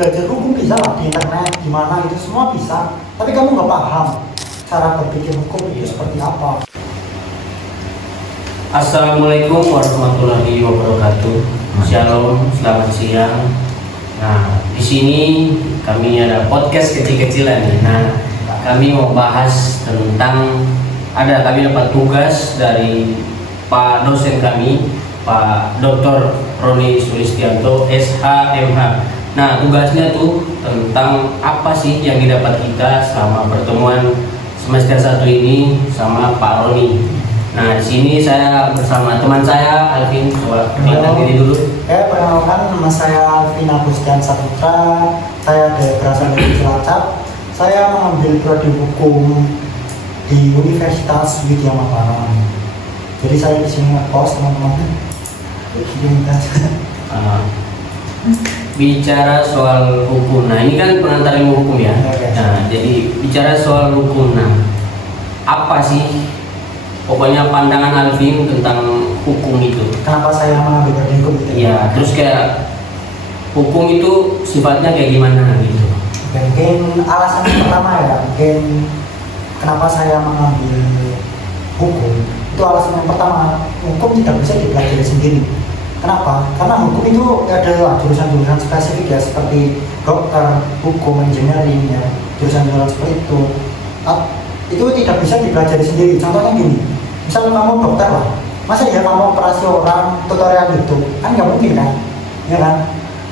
belajar hukum bisa lah di internet, gimana itu semua bisa. Tapi kamu nggak paham cara berpikir hukum itu seperti apa. Assalamualaikum warahmatullahi wabarakatuh. Shalom, selamat siang. Nah, di sini kami ada podcast kecil-kecilan nih. Nah, kami mau bahas tentang kami dapat tugas dari Pak dosen kami, Pak Dr. Roni Sulistianto, SHMH. Nah, tugasnya tuh tentang apa sih yang didapat kita selama pertemuan semester 1 ini sama Pak Roni. Nah, di sini saya bersama teman saya Alvin. Coba perkenalkan diri dulu. Perkenalkan, nama saya Alvin Agustian Saputra. Saya berasal dari Cilacap. Saya mengambil prodi hukum di Universitas Widya Mataram. Jadi saya di sini ngekos, teman-teman. Bicara soal hukum. Nah, ini kan pengantar ilmu hukum ya. Nah, jadi bicara soal hukum. Nah, apa sih pokoknya pandangan Alvin tentang hukum itu? Kenapa saya mengambil prodi hukum itu? Ya, terus kayak hukum itu sifatnya kayak gimana gitu? Mungkin alasan yang pertama ya, mungkin kenapa saya mengambil hukum. Itu alasan yang pertama, hukum tidak bisa dipelajari sendiri. Kenapa? Karena hukum itu ada jurusan-jurusan spesifik ya, seperti dokter, hukum, engineering ya, jurusan-jurusan seperti itu. Itu tidak bisa dipelajari sendiri. Contohnya gini, misalnya kamu dokter lah, masa ya kamu operasi orang tutorial YouTube? Kan nggak mungkin kan? Ya kan?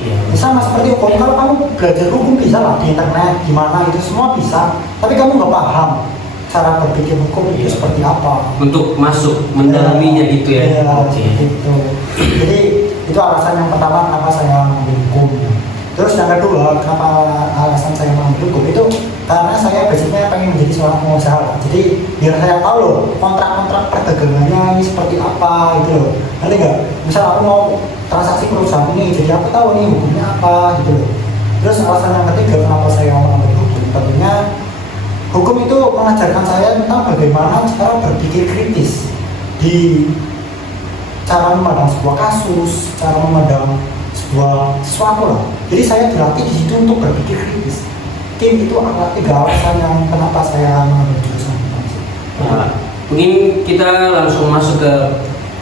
Iya. Sama seperti hukum, kalau kamu belajar hukum bisa lah di internet, gimana itu semua bisa. Tapi kamu nggak paham cara berpikir hukum itu seperti apa. Untuk masuk mendalaminya gitu ya. Gitu. Jadi itu alasan yang pertama kenapa saya mengambil hukum. Terus yang kedua, kenapa alasan saya mengambil hukum itu karena saya basicnya pengen menjadi seorang pengusaha. Jadi biar saya tahu loh kontrak-kontrak perdagangannya ini seperti apa gitu loh. Nanti nggak, misal aku mau transaksi perusahaan ini, jadi aku tahu nih hukumnya apa gitu loh. Terus alasan yang ketiga kenapa saya mengambil hukum, tentunya hukum itu mengajarkan saya tentang bagaimana cara berpikir kritis di cara memandang sebuah kasus, cara memandang sesuatu lah. Jadi saya dilatih di situ untuk berpikir kritis. Mungkin itu adalah 3 alasan yang kenapa saya mengambil jurusan hukum. Nah, mungkin kita langsung masuk ke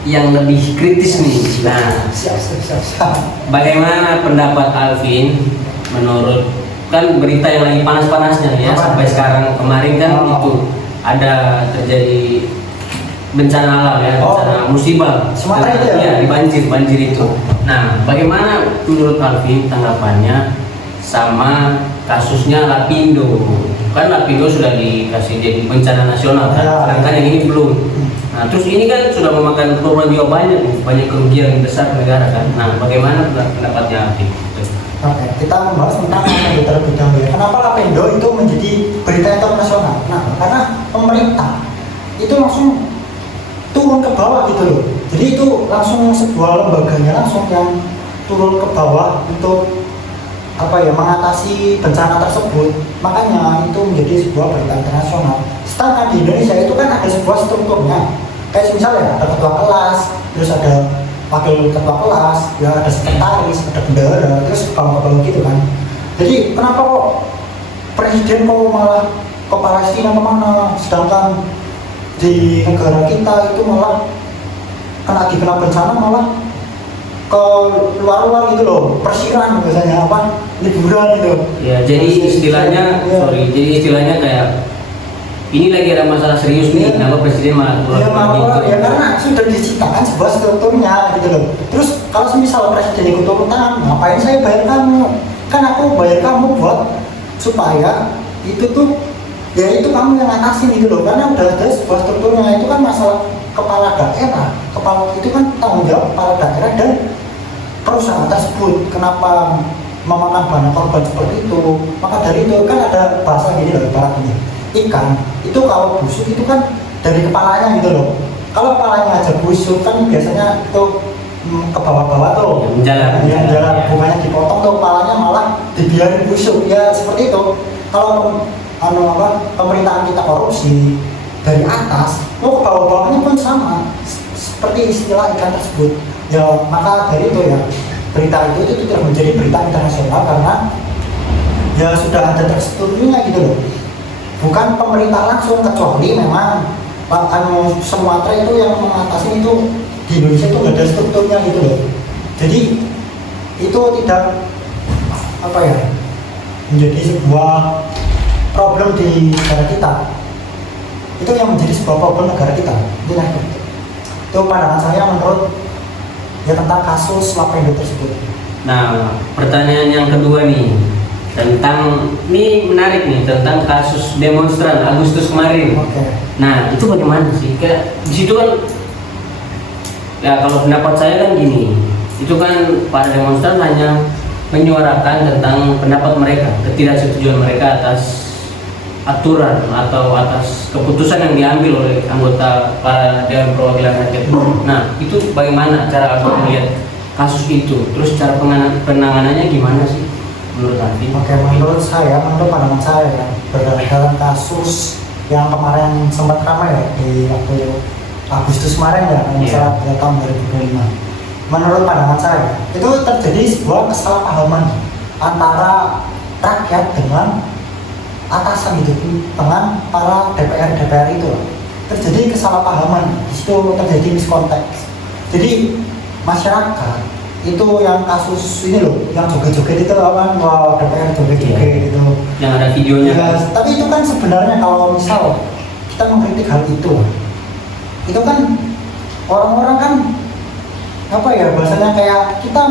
yang lebih kritis nih. Nah, siap. bagaimana pendapat Alvin menurut kan berita yang lagi panas-panasnya ya sampai sekarang, kemarin kan itu ada terjadi bencana alam ya, bencana musibah Sumatera itu ya? Di banjir itu. Nah, bagaimana menurut Alvin tanggapannya sama kasusnya Lapindo? Kan Lapindo sudah dikasih jadi bencana nasional kan, sedangkan yang ini belum. Nah, terus ini kan sudah memakan korban jiwa banyak kerugian besar negara kan. Nah, bagaimana pendapatnya Alvin? Oke, kita membahas tentang Lapindo terlebih dahulu ya. Kenapa Lapindo itu menjadi berita internasional? Nah, karena pemerintah itu langsung turun ke bawah gitu loh. Jadi itu langsung sebuah lembaganya langsung yang turun ke bawah untuk mengatasi bencana tersebut. Makanya itu menjadi sebuah berita internasional. Sedangkan di Indonesia itu kan ada sebuah strukturnya. Kayak misalnya ada ketua kelas, terus ada wakil ketua kelas, ya ada sekretaris, ada bendahara, terus bawah-bawah gitu kan. Jadi kenapa kok presiden kok malah ke Palestina kemana, sedangkan di negara kita itu malah dikena bencana malah ke luar-luar gitu loh, persiran biasanya liburan gitu. Ya, jadi istilahnya kayak ini lagi ada masalah serius nih, kenapa presiden malah keluar gitu? Ya karena sudah diciptakan sebuah strukturnya gitu loh. Terus kalau misal presiden ikut turun tangan, ngapain saya bayar kamu? Kan aku bayar kamu buat supaya itu tuh ya itu kamu yang ngatasin gitu loh. Karena udah ada sebuah strukturnya, itu kan masalah kepala daerah. Itu kan tanggung jawab kepala daerah dan perusahaan tersebut. Kenapa memakan banyak korban seperti itu? Maka dari itu kan ada bahasa gini loh, ibaratnya ikan itu kalau busuk itu kan dari kepalanya gitu loh. Kalau kepalanya aja busuk kan biasanya itu ke bawah-bawah tuh jalan bukannya dipotong tuh kepalanya malah dibiarin busuk ya seperti itu. Kalau pemerintahan kita korupsi dari atas mau ke bawah-bawahnya pun sama seperti istilah ikan tersebut ya. Maka dari itu ya berita itu tidak menjadi berita internasional karena ya sudah ada terstrukturnya gitu loh. Bukan pemerintah langsung, kecuali memang Sumatera itu yang mengatasi itu di Indonesia itu nggak ada strukturnya gitu loh. Jadi itu tidak apa ya menjadi sebuah problem di negara kita. Itu yang menjadi sebuah problem negara kita. Itu pandangan saya menurut ya tentang kasus Lapindo tersebut. Nah, pertanyaan yang kedua nih tentang ini menarik nih tentang kasus demonstran Agustus kemarin. Oke. Nah, itu bagaimana sih? Kayak di situ kan ya kalau pendapat saya kan gini, itu kan para demonstran hanya menyuarakan tentang pendapat mereka, ketidaksetujuan mereka atas aturan atau atas keputusan yang diambil oleh anggota para Dewan Perwakilan Rakyat. Nah, itu bagaimana cara Abang melihat kasus itu? Terus cara penanganannya gimana sih menurut Andi? Oke, menurut pandangan saya ya, berdasarkan kasus yang kemarin sempat ramai ya di waktu Agustus kemarin ya, saat tahun 2025. Menurut pandangan saya, itu terjadi sebuah kesalahpahaman antara rakyat dengan atasan gitu, dengan para DPR itu. Terjadi kesalahpahaman, di situ terjadi miskonteks. Jadi masyarakat itu yang kasus ini loh, yang joget-joget itu apa? Wah, DPR joget-joget gitu. Yang ada videonya. Ya, tapi itu kan sebenarnya kalau misal kita mengkritik hal itu kan orang-orang kan apa ya bahasanya kayak kita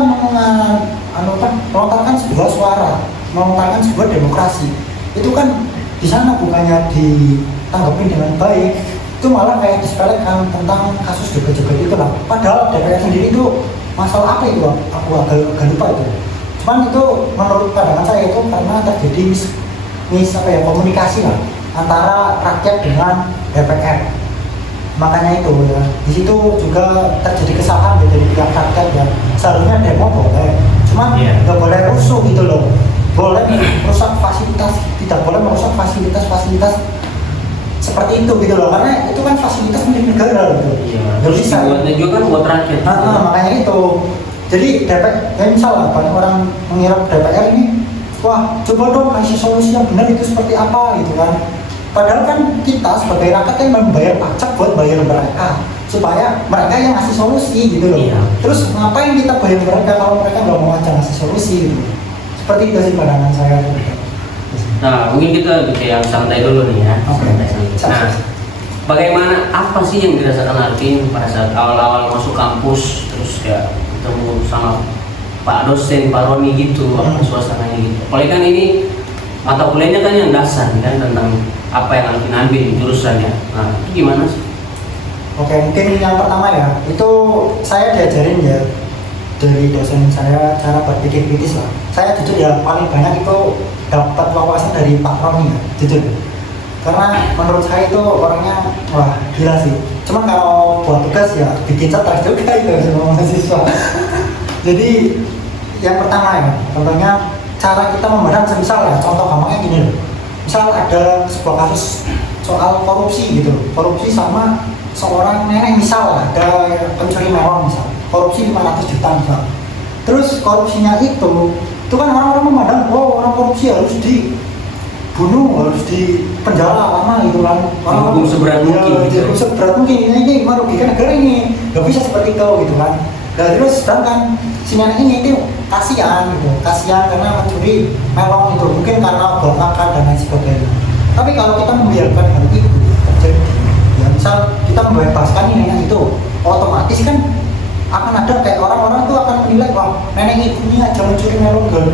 melontarkan sebuah suara, melontarkan sebuah demokrasi. Itu kan di sana bukannya ditanggapi dengan baik, itu malah kayak disepelekan tentang kasus joget-joget itu lah. Padahal DPR sendiri itu masalah apa itu? Aku agak lupa itu. Cuman itu menurut pandangan saya itu karena terjadi komunikasi lah antara rakyat dengan DPR. Makanya itu ya, di situ juga terjadi kesalahan dari pihak rakyat ya. Seharusnya demo boleh, cuman nggak boleh rusuh gitu loh. Boleh merusak fasilitas, tidak boleh merusak fasilitas seperti itu gitu loh, karena itu kan fasilitas milik negara gitu. Iya. Terus bisa buatnya juga kan buat rakyat. Makanya itu. Jadi DPR, ya misal banyak orang mengira DPR ini, wah coba dong kasih solusi yang benar itu seperti apa gitu kan. Padahal kan kita sebagai rakyat kan membayar pajak buat bayar mereka supaya mereka yang ngasih solusi gitu loh. Iya. Terus ngapain kita bayar mereka kalau mereka nggak mau aja ngasih solusi gitu. Seperti itu sih pandangan saya. Nah, mungkin kita bicara yang santai dulu nih ya. Oke. Nah, bagaimana apa sih yang dirasakan Arvin pada saat awal-awal masuk kampus terus kayak ketemu sama Pak dosen, Pak Roni gitu, apa suasananya gitu. Apalagi kan ini mata kuliahnya kan yang dasar kan tentang apa yang Arvin ambil jurusannya. Nah, itu gimana sih? Oke, mungkin yang pertama ya, itu saya diajarin ya dari dosen saya cara berpikir kritis lah. Saya jujur ya paling banyak itu dapat wawasan dari Pak Roni ya, jujur. Karena menurut saya itu orangnya wah gila sih. Cuman kalau buat tugas ya bikin stres juga itu semua mahasiswa. Jadi yang pertama ya, contohnya cara kita memandang semisal ya, contoh gampangnya gini loh. Misal ada sebuah kasus soal korupsi gitu, korupsi sama seorang nenek misal ada pencuri melon misal, korupsi 500 juta misal. Terus korupsinya itu kan orang-orang memandang, oh orang korupsi harus dibunuh, harus di penjara lama gitu kan. Hukum seberat mungkin. Hukum seberat mungkin, ini merugikan negara ini, nggak bisa seperti itu gitu kan. Nah terus sedangkan si nenek ini itu kasihan gitu, kasihan karena mencuri melon itu, mungkin karena buat makan dan lain sebagainya. Tapi kalau kita membiarkan hal itu terjadi, ya misal kita membebaskan nenek itu, otomatis kan akan ada kayak orang-orang itu akan menilai, wah nenek ini aja mencuri melon gak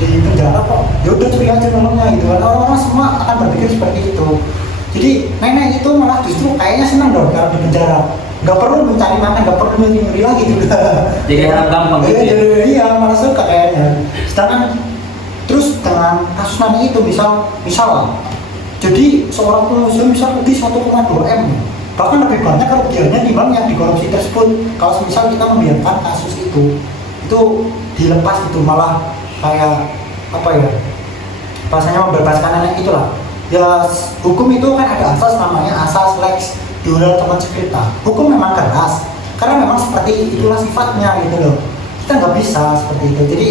di penjara kok, ya udah curi aja melonnya gitu kan. Orang-orang semua akan berpikir seperti itu. Jadi nenek itu malah justru kayaknya senang dong kalau di penjara, nggak perlu mencari makan, nggak perlu nyuri lagi juga. Jadi harap gampang gitu ya? Iya, malah suka kayaknya. Sedangkan terus dengan kasus nenek itu misal lah, jadi seorang pengusaha misal lebih 1,2 M, bahkan lebih banyak kerugiannya dibanding yang dikorupsi tersebut. Kalau misal kita membiarkan kasus itu dilepas itu malah kayak apa ya, bahasanya membebaskan nenek itulah. Ya hukum itu kan ada asas namanya asas lex dural teman sekreta. Hukum memang keras karena memang seperti itulah sifatnya gitu loh. Kita nggak bisa seperti itu. Jadi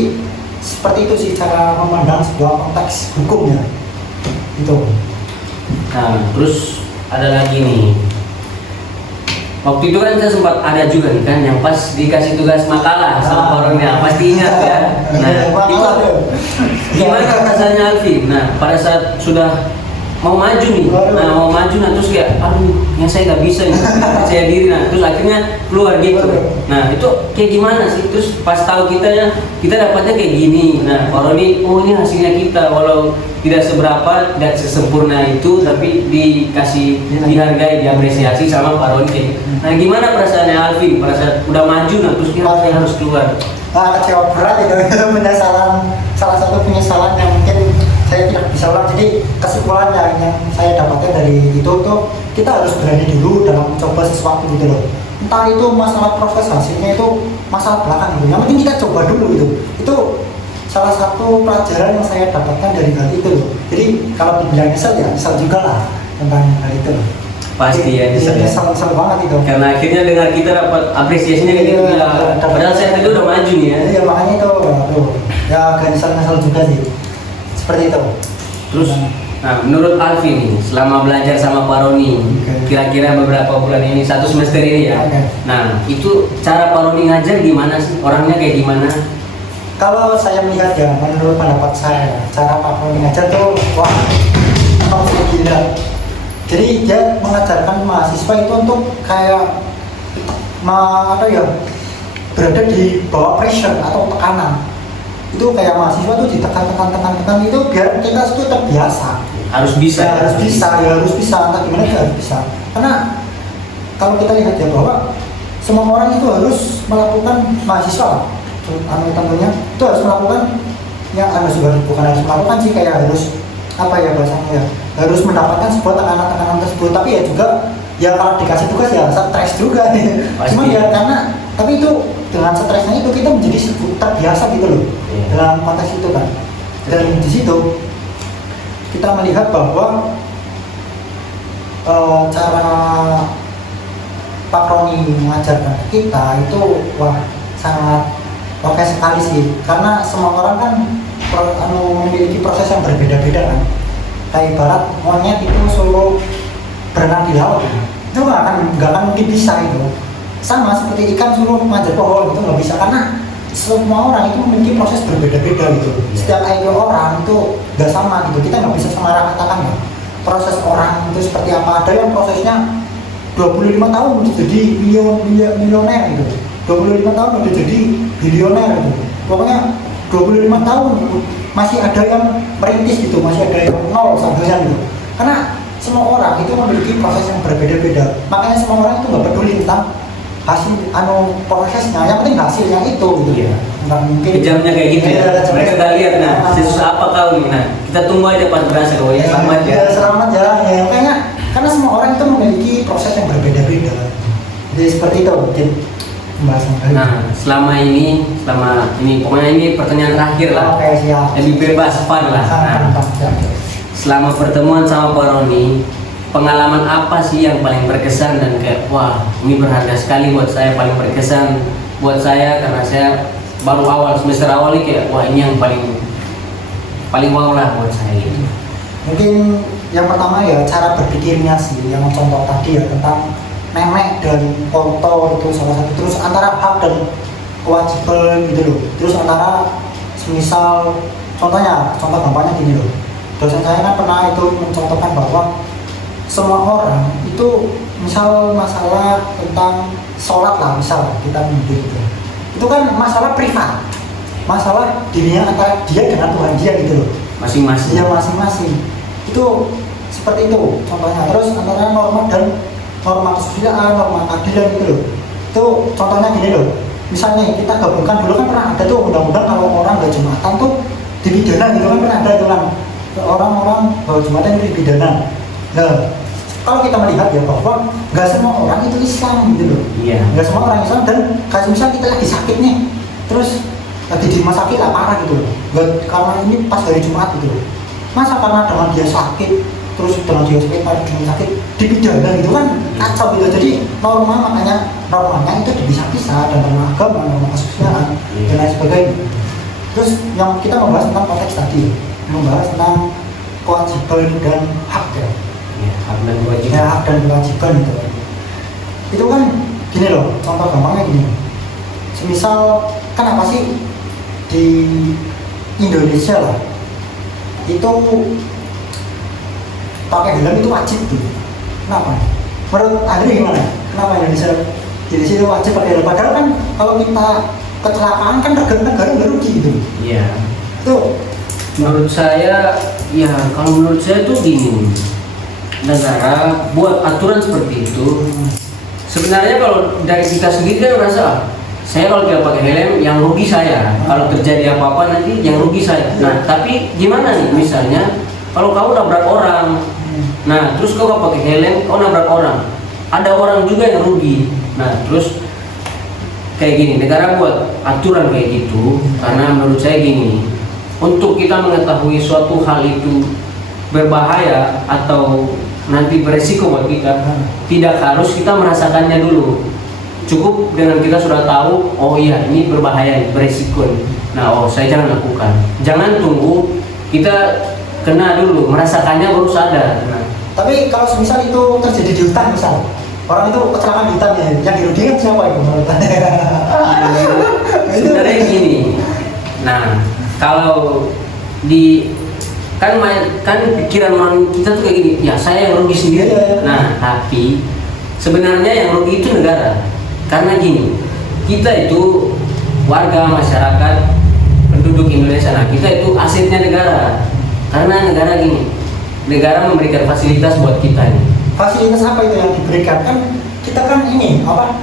seperti itu sih cara memandang sebuah konteks hukumnya itu. Nah, terus ada lagi nih. Waktu itu kan saya sempat ada juga nih kan yang pas dikasih tugas makalah sama orangnya, pasti ingat ya. Nah, itu gimana rasanya Alfi? Nah, pada saat sudah mau maju nih, terus kayak, aduh, yang saya nggak bisa nih, saya diri, nah terus akhirnya keluar gitu. Nah itu kayak gimana sih? Terus pas tahu kita dapatnya kayak gini, nah kalau ini, oh ini hasilnya kita, walau tidak seberapa, tidak sesempurna itu, tapi dikasih, dihargai, diapresiasi sama Pak Roni kayak gitu. Nah gimana perasaannya Alfi pada saat udah maju, nah terus kita harus keluar? Kecewa berat itu penyesalan, salah satu penyesalan yang mungkin saya tidak bisa ulang. Jadi kesimpulannya yang saya dapatkan dari itu tuh kita harus berani dulu dalam mencoba sesuatu gitu loh. Entah itu masalah proses hasilnya itu masalah belakang gitu. Yang penting kita coba dulu itu. Itu salah satu pelajaran yang saya dapatkan dari hal itu loh. Jadi kalau dibilang nyesel ya nyesel juga lah tentang hal itu loh. Pasti ya nyesel banget itu. Karena akhirnya dengar kita dapat apresiasinya kayak gitu ya. Padahal saya tadi udah maju nih ya. Iya makanya itu ya agak nyesel juga sih. Seperti itu. Terus, nah menurut Alfi nih, selama belajar sama Pak Roni, kira-kira beberapa bulan ini, 1 semester ini ya. Nah, itu cara Pak Roni ngajar gimana sih? Orangnya kayak gimana? Kalau saya melihat ya, menurut pendapat saya, cara Pak Roni ngajar tuh, wah, emang gila. Jadi dia mengajarkan mahasiswa itu untuk kayak berada di bawah pressure atau tekanan. Itu kayak mahasiswa tuh ditekan itu biar kita itu terbiasa. Harus bisa. Harus bisa. Entah gimana dia harus bisa. Karena kalau kita lihat ya bahwa semua orang itu harus melakukan mahasiswa. Tentunya itu harus melakukan yang bukan harus melakukan sih, kayak harus harus mendapatkan sebuah tekanan tersebut. Tapi ya juga ya kalau dikasih tugas ya stres juga nih. Cuma ya karena tapi itu dengan stresnya itu kita menjadi terbiasa gitu loh dalam konteks itu kan. Dan di situ kita melihat bahwa cara Pak Roni mengajarkan kita itu wah sangat oke sekali sih, karena semua orang kan memiliki proses yang berbeda-beda kan. Kayak ibarat monyet itu suruh berenang di laut, itu nggak akan mungkin bisa itu. Sama seperti ikan suruh manjat pohon itu nggak bisa, karena semua orang itu memiliki proses berbeda-beda gitu. Setiap IQ orang itu nggak sama gitu. Kita nggak bisa semarang-katakan ya proses orang itu seperti apa. Ada yang prosesnya 25 tahun udah jadi milioner gitu, 25 tahun udah jadi bilioner gitu. Pokoknya 25 tahun masih ada yang merintis gitu, masih ada yang nol sampai gitu. Karena semua orang itu memiliki proses yang berbeda-beda. Makanya semua orang itu nggak peduli tentang hasil prosesnya, yang penting hasilnya itu gitu. Iya. Nggak mungkin Kejamnya kayak gitu ya. Mereka nggak lihat, nah sesusah apa kau nih. Nah kita tunggu aja pas berhasil. Oh ya selamat ya. Selamat ya. Kayaknya karena semua orang itu memiliki proses yang berbeda-beda. Jadi seperti itu mungkin pembahasan kali. Nah selama ini pokoknya ini pertanyaan terakhir lah. Oke, siap. Lebih bebas fun lah. Nah, selama pertemuan sama Pak Roni, pengalaman apa sih yang paling berkesan dan kayak wah ini berharga sekali buat saya, paling berkesan buat saya karena saya baru awal semester awal ini kayak wah ini yang paling wow lah buat saya gitu. Mungkin yang pertama ya cara berpikirnya sih, yang contoh tadi ya tentang memek dan konto itu salah satu. Terus antara hak dan kewajiban gitu loh. Terus antara semisal contoh gampangnya gini loh. Dosen saya kan pernah itu mencontohkan bahwa semua orang itu misal masalah tentang sholat lah, misal kita menyebut itu kan masalah privat, masalah dirinya antara dia dengan Tuhan dia gitu loh, masing-masing. Dia masing-masing itu seperti itu contohnya. Terus antara norma dan norma kesusilaan, norma keadilan gitu loh, itu contohnya gini loh. Misalnya kita gabungkan dulu kan pernah ada tuh undang-undang kalau orang gak jumatan tuh dipidana gitu kan, pernah ada tuh kan orang-orang jumatan itu dipidana. Nah kalau kita melihat ya bahwa nggak semua orang itu Islam gitu loh. Iya. Nggak semua orang Islam, dan kayak misal kita lagi sakit nih, terus lagi di rumah sakit lah parah gitu loh. Nggak, karena ini pas hari Jumat gitu loh. Masa karena dengan dia sakit, terus dengan dia sakit dipidana gitu kan kacau gitu. Jadi normanya itu dipisah-pisah, dan norma agama, norma kesusilaan dan lain sebagainya. Terus yang kita membahas tentang konteks tadi, membahas tentang kewajiban dan hak ya. Ya, hak dan kewajiban. Ya, hak dan kewajiban itu. Itu kan gini loh, contoh gampangnya gini. Semisal kan apa sih di Indonesia lah, itu pakai helm itu wajib tuh. Kenapa? Menurut Anda gimana? Kenapa Indonesia itu wajib pakai helm? Padahal kan kalau kita kecelakaan kan negara nggak rugi gitu. Iya. Itu Menurut saya, ya kalau menurut saya tuh gini, negara buat aturan seperti itu. Sebenarnya kalau dari kita sendiri kan merasa, saya kalau tidak pakai helm yang rugi saya. Kalau terjadi apa-apa nanti yang rugi saya. Nah, tapi gimana nih misalnya kalau kamu nabrak orang, nah terus kau nggak pakai helm, kau nabrak orang, ada orang juga yang rugi. Nah terus kayak gini, negara buat aturan kayak gitu karena menurut saya gini, untuk kita mengetahui suatu hal itu berbahaya atau nanti beresiko buat kita, tidak harus kita merasakannya dulu. Cukup dengan kita sudah tahu, oh iya ini berbahaya, beresiko. Nah, oh saya jangan lakukan. Jangan tunggu kita kena dulu, merasakannya baru sadar. Nah, tapi kalau semisal itu terjadi di hutan misal, orang itu kecelakaan di hutan ya, yang dirugikan siapa itu menurut Anda? sebenarnya gini. Nah, kalau di kan pikiran orang kita tuh kayak gini, ya saya yang rugi sendiri. Nah, tapi sebenarnya yang rugi itu negara. Karena gini, kita itu warga masyarakat penduduk Indonesia, nah kita itu asetnya negara. Karena negara gini, negara memberikan fasilitas buat kita nih. Fasilitas apa itu yang diberikan? Kan kita kan ini apa?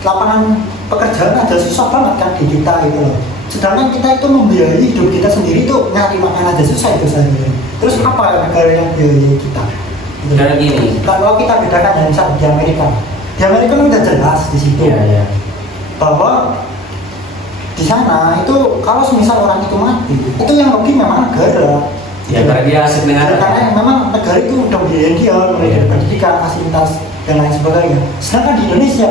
Lapangan pekerjaan aja susah banget kan di kita itu loh. Sedangkan kita itu membiayai hidup kita sendiri tuh nyari makan aja susah itu sehari-hari. Terus apa negara yang biayai kita? Gitu. Karena gini, Kalau kita bedakan yang misal di Amerika kan udah jelas di situ bahwa di sana itu kalau semisal orang itu mati, itu yang rugi memang negara. ya karena dia aset negara. Karena memang negara itu udah biayain dia, memberikan pendidikan, fasilitas dan lain sebagainya. Sedangkan di Indonesia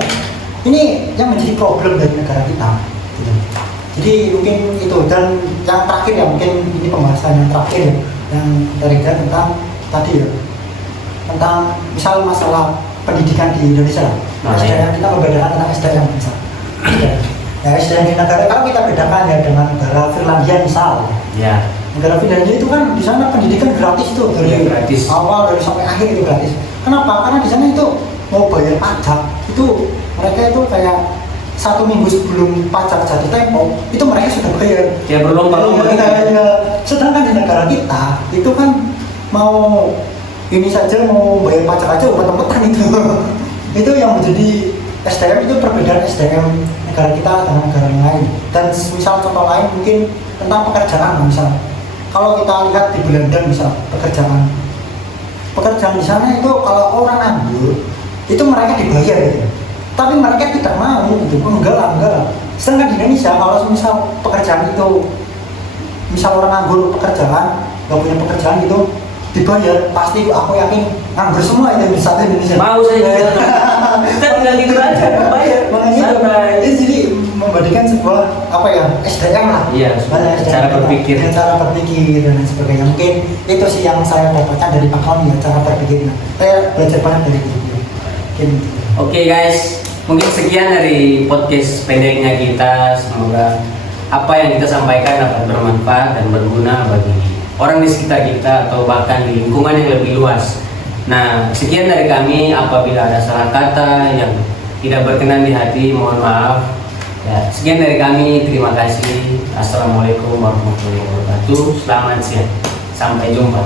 ini yang menjadi problem dari negara kita. Gitu. Jadi mungkin itu, dan yang terakhir ya, mungkin ini pembahasan yang terakhir ya, yang dari tentang tadi ya, tentang misal masalah pendidikan di Indonesia lah. SDM kita membedakan tentang SDM misal. Ya SDM di negara, kalau kita bedakan ya dengan negara Finlandia misal. Ya. Negara Finlandia itu kan di sana pendidikan gratis tuh dari gratis. awal dari sampai akhir itu gratis. Kenapa? Karena di sana itu mau bayar pajak itu mereka itu kayak 1 minggu sebelum pajak jatuh tempo itu mereka sudah bayar. Ya berlomba-lomba. Sedangkan di negara kita itu kan mau ini saja mau bayar pajak aja umpet-umpetan itu. Itu yang menjadi SDM, itu perbedaan SDM negara kita dengan negara yang lain. Dan misal contoh lain mungkin tentang pekerjaan misal. Kalau kita lihat di Belanda misal pekerjaan di sana itu kalau orang nganggur itu mereka dibayar gitu. Tapi mereka tidak mau gitu, enggak. Sedangkan di Indonesia kalau misal pekerjaan itu misal orang nganggur pekerjaan, nggak punya pekerjaan gitu dibayar, pasti aku yakin nganggur semua itu bisa di Indonesia. Mau saya juga. Kita tinggal gitu aja, bayar. Makanya itu jadi membandingkan sebuah apa ya SDM lah. Iya, cara berpikir. Cara berpikir dan lain sebagainya. Mungkin itu sih yang saya dapatkan dari Pak Tony ya, cara berpikirnya. Saya belajar banget dari itu. Mungkin. Oke guys, mungkin sekian dari podcast pendeknya kita. Semoga apa yang kita sampaikan dapat bermanfaat dan berguna bagi orang di sekitar kita atau bahkan di lingkungan yang lebih luas. Nah, sekian dari kami. Apabila ada salah kata yang tidak berkenan di hati, mohon maaf. Ya, sekian dari kami. Terima kasih. Assalamualaikum warahmatullahi wabarakatuh. Selamat siang. Sampai jumpa.